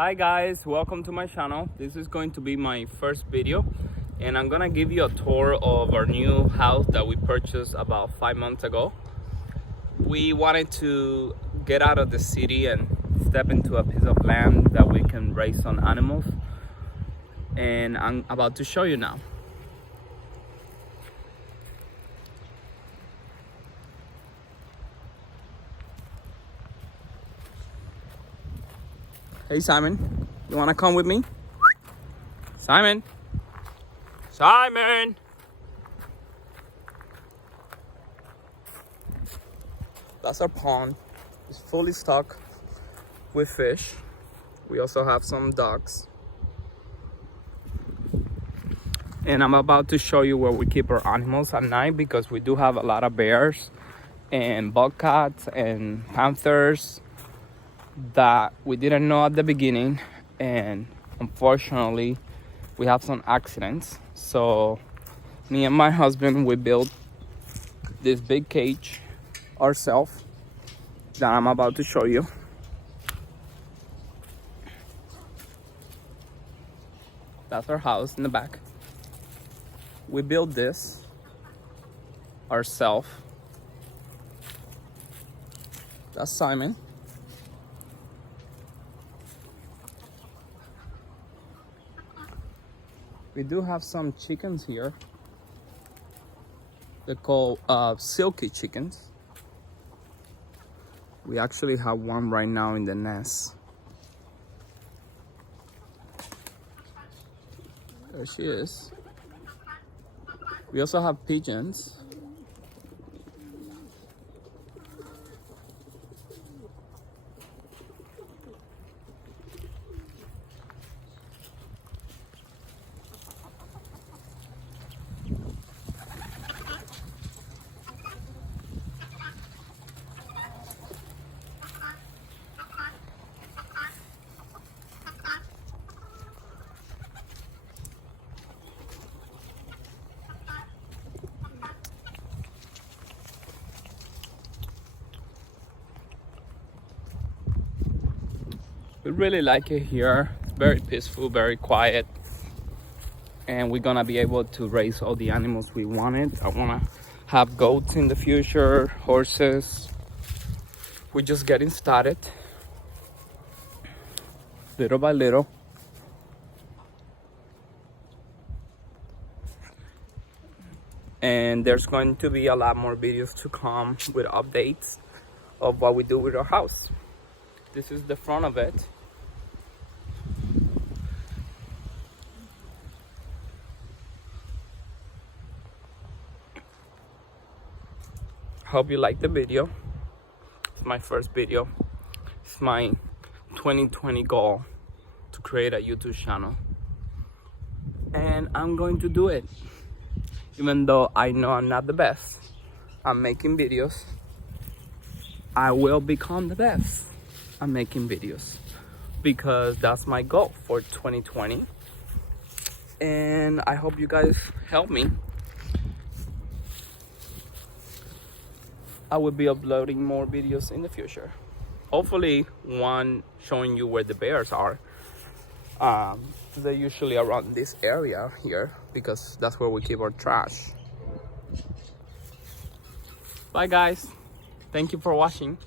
Hi guys, welcome to my channel. This is going to be my first video and I'm gonna give you a tour of our new house that we purchased about 5 months ago. We wanted to get out of the city and step into a piece of land that we can raise some animals, and I'm about to show you now. Hey Simon, you wanna come with me? Simon! Simon! That's our pond. It's fully stocked with fish. We also have some ducks. And I'm about to show you where we keep our animals at night, because we do have a lot of bears and bobcats and panthers that we didn't know at the beginning, and unfortunately we have some accidents. So me and my husband, we built this big cage ourselves that I'm about to show you. That's our house in the back. We built this ourselves. That's Simon. We do have some chickens here. They're called silky chickens. We actually have one right now in the nest. There she is. We also have pigeons. We really like it here. It's very peaceful, very quiet, and we're gonna be able to raise all the animals we wanted. I wanna have goats in the future, horses. We're just getting started, little by little. And there's going to be a lot more videos to come with updates of what we do with our house. This is the front of it. Hope you like the video. It's my first video. It's my 2020 goal to create a YouTube channel, and I'm going to do it. Even though I know I'm not the best, I'm making videos. I will become the best. I'm making videos because that's my goal for 2020, and I hope you guys help me. I will be uploading more videos in the future. Hopefully one showing you where the bears are. They're usually around this area here because that's where we keep our trash. Bye guys, thank you for watching.